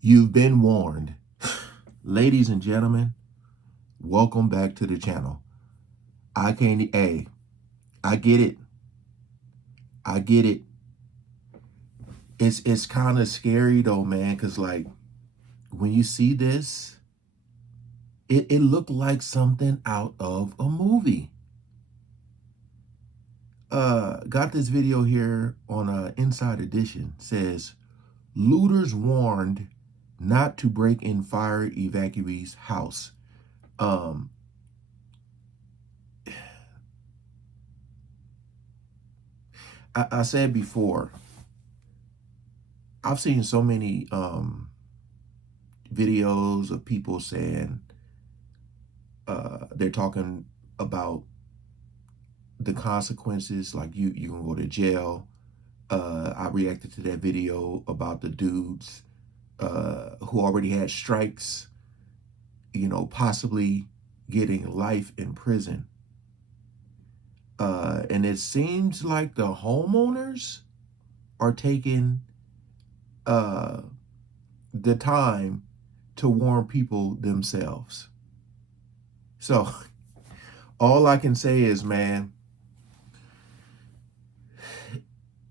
You've been warned. Ladies and gentlemen, welcome back to the channel. I can't, hey, I get it. I get it. It's kind of scary though, man, because like when you see this, it looked like something out of a movie. Got this video here on Inside Edition. Says, looters warned not to break in fire evacuee's house. I said before, I've seen so many videos of people saying they're talking about the consequences, like you can go to jail. I reacted to that video about the dudes who already had strikes, possibly getting life in prison. And it seems like the homeowners are taking the time to warn people themselves. So all I can say is, man,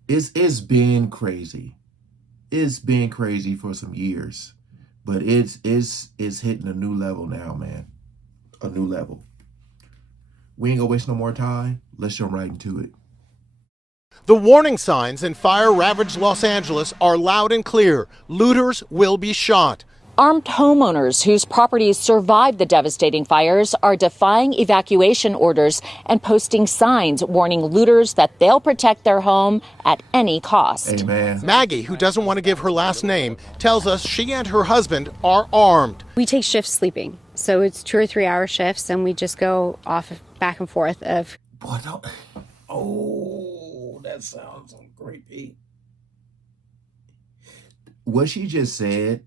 it's been crazy. It's been crazy for some years, but it's hitting a new level now, man. A new level. We ain't gonna waste no more time. Let's jump right into it. The warning signs in fire-ravaged Los Angeles are loud and clear. Looters will be shot. Armed homeowners whose properties survived the devastating fires are defying evacuation orders and posting signs warning looters that they'll protect their home at any cost. Amen. Maggie, who doesn't want to give her last name, tells us she and her husband are armed. We take shifts sleeping, so it's 2 or 3 hour shifts, and we just go off back and forth of. Boy, don't. Oh, that sounds so creepy. What she just said,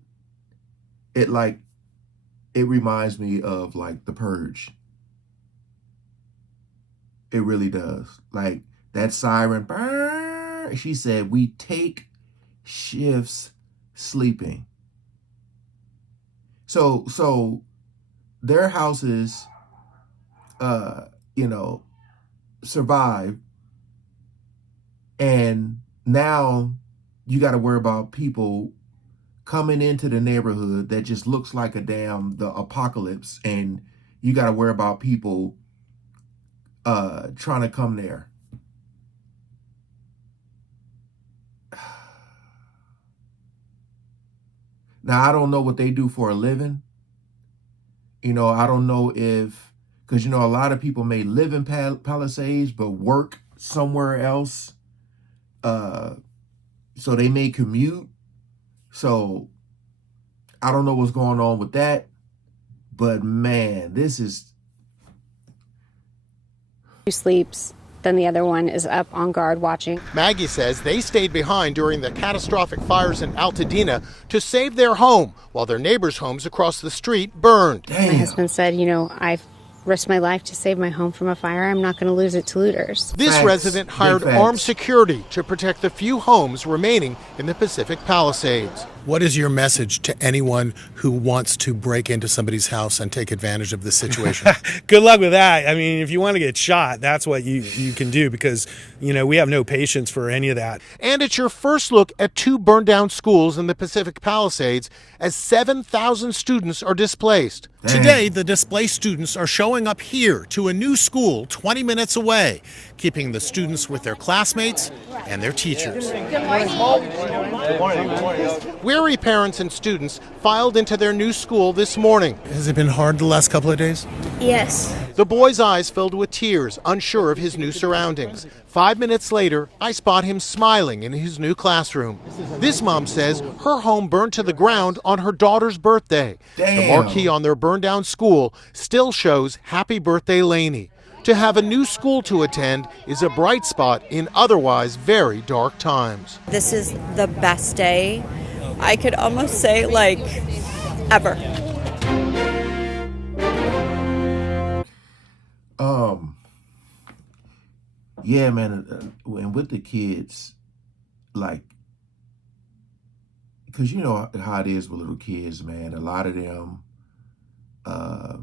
it reminds me of like The Purge. It really does. Like that siren, burr, she said, we take shifts sleeping. So their houses, survive, and now you got to worry about people coming into the neighborhood that just looks like the apocalypse, and you got to worry about people trying to come there. Now, I don't know what they do for a living. I don't know if, because, a lot of people may live in Palisades but work somewhere else. So they may commute. So I don't know what's going on with that. But man, this is. Who sleeps, then the other one is up on guard watching. Maggie says they stayed behind during the catastrophic fires in Altadena to save their home while their neighbors' homes across the street burned. Damn. My husband said, I've risked my life to save my home from a fire. I'm not going to lose it to looters. This Facts. resident hired armed security to protect the few homes remaining in the Pacific Palisades. What is your message to anyone who wants to break into somebody's house and take advantage of this situation? Good luck with that. I mean, if you want to get shot, that's what you can do, because, we have no patience for any of that. And it's your first look at 2 burned down schools in the Pacific Palisades as 7,000 students are displaced. Dang. Today, the displaced students are showing up here to a new school 20 minutes away, keeping the students with their classmates and their teachers. Weary parents and students filed into their new school this morning. Has it been hard the last couple of days? Yes. The boy's eyes filled with tears, unsure of his new surroundings. 5 minutes later, I spot him smiling in his new classroom. This mom says her home burned to the ground on her daughter's birthday. Damn. The marquee on their burned down school still shows Happy Birthday Laney. To have a new school to attend is a bright spot in otherwise very dark times. This is the best day, I could almost say, ever. Yeah, man, and with the kids, like, because you know how it is with little kids, man. A lot of them, uh,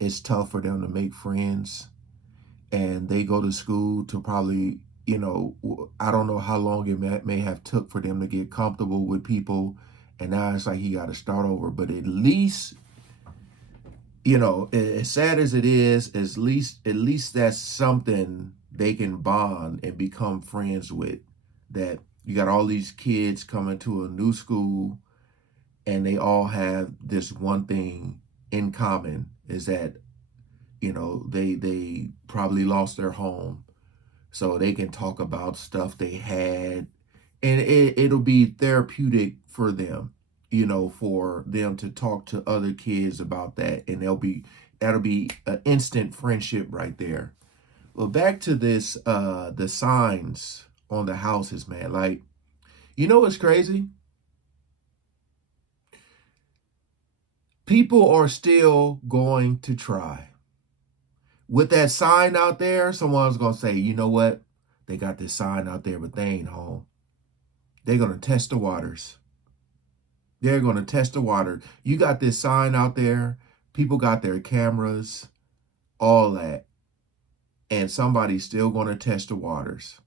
it's tough for them to make friends, and they go to school to probably, you know, I don't know how long it may have took for them to get comfortable with people, and now it's like he got to start over. But at least, you know, as sad as it is, at least that's something they can bond and become friends with. That you got all these kids coming to a new school, and they all have this one thing in common, is that, you know, they probably lost their home, so they can talk about stuff they had, and it'll be therapeutic for them, you know, for them to talk to other kids about that, and that'll be an instant friendship right there. Well, back to this, the signs on the houses, man. Like, you know what's crazy? People are still going to try. With that sign out there, someone's going to say, you know what? They got this sign out there, but they ain't home. They're going to test the waters. They're going to test the water. You got this sign out there. People got their cameras, all that. And somebody's still going to test the waters.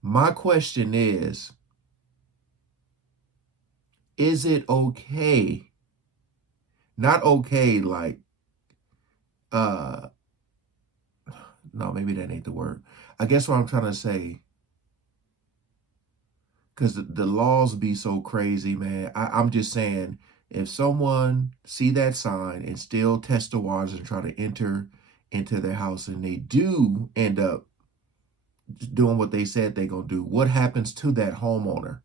My question is it okay? Not okay like, no, maybe that ain't the word. I guess what I'm trying to say, because the laws be so crazy, man. I'm just saying, if someone see that sign and still test the waters and try to enter into their house, and they do end up doing what they said they're going to do, what happens to that homeowner?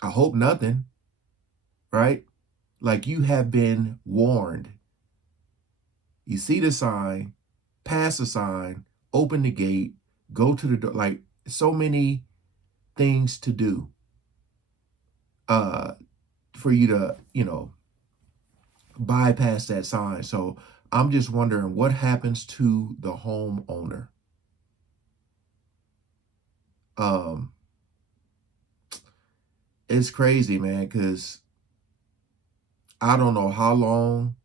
I hope nothing, right? Like, you have been warned. You see the sign, pass the sign, open the gate, go to the door. Like, so many things to do for you to, you know, bypass that sign. So I'm just wondering what happens to the homeowner. It's crazy, man, because I don't know how long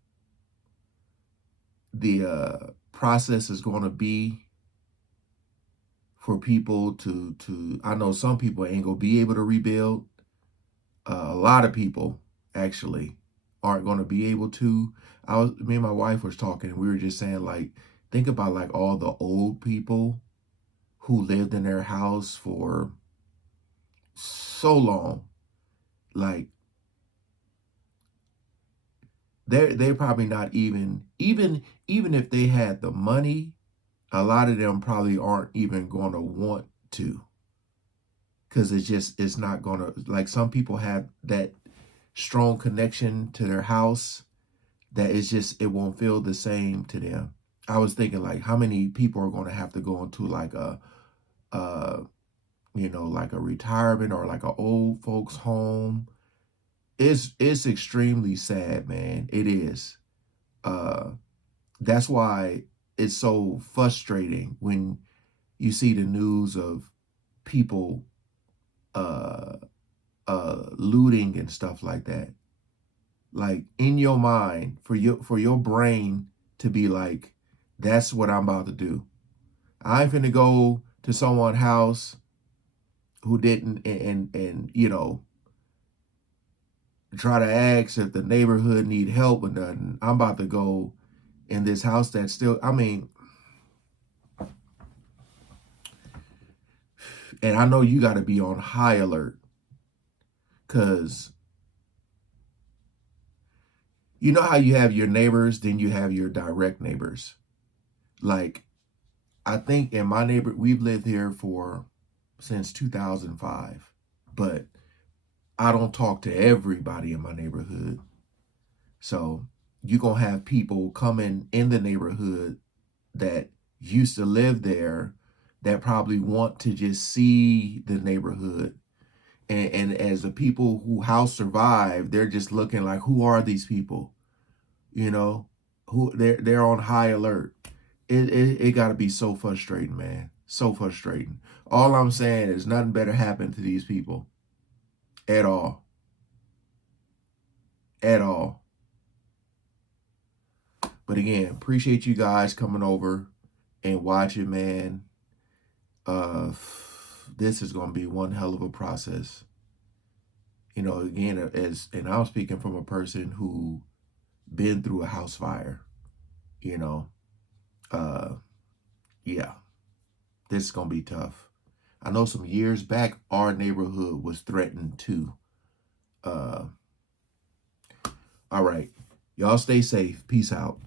the process is going to be for people to I know some people ain't gonna be able to rebuild. A lot of people actually aren't going to be able to. Me and my wife was talking, and we were just saying, like, think about like all the old people who lived in their house for so long. Like, they're probably not even if they had the money, a lot of them probably aren't even going to want to, because it's not going to, like, some people have that strong connection to their house that it won't feel the same to them. I was thinking, like, how many people are going to have to go into like uh you know, like a retirement or like an old folks home. It's extremely sad, man. It is. That's why it's so frustrating when you see the news of people uh looting and stuff like that. Like, in your mind, for your brain to be like, that's what I'm about to do. I'm finna go to someone's house who didn't, and you know, try to ask if the neighborhood need help or nothing. I'm about to go in this house that's still, I mean, and I know you got to be on high alert, because you know how you have your neighbors, then you have your direct neighbors. Like, I think in my neighbor, we've lived here since 2005, but I don't talk to everybody in my neighborhood. So you're going to have people coming in the neighborhood that used to live there that probably want to just see the neighborhood. And as the people who house survived, they're just looking like, who are these people? You know, who they're on high alert. It got to be so frustrating, man. So frustrating. All I'm saying is nothing better happened to these people at all. at all. But again, appreciate you guys coming over and watching, man. This is going to be one hell of a process. You know, again, and I'm speaking from a person who been through a house fire, you know. Yeah, this is going to be tough. I know some years back, our neighborhood was threatened too. All right. Y'all stay safe. Peace out.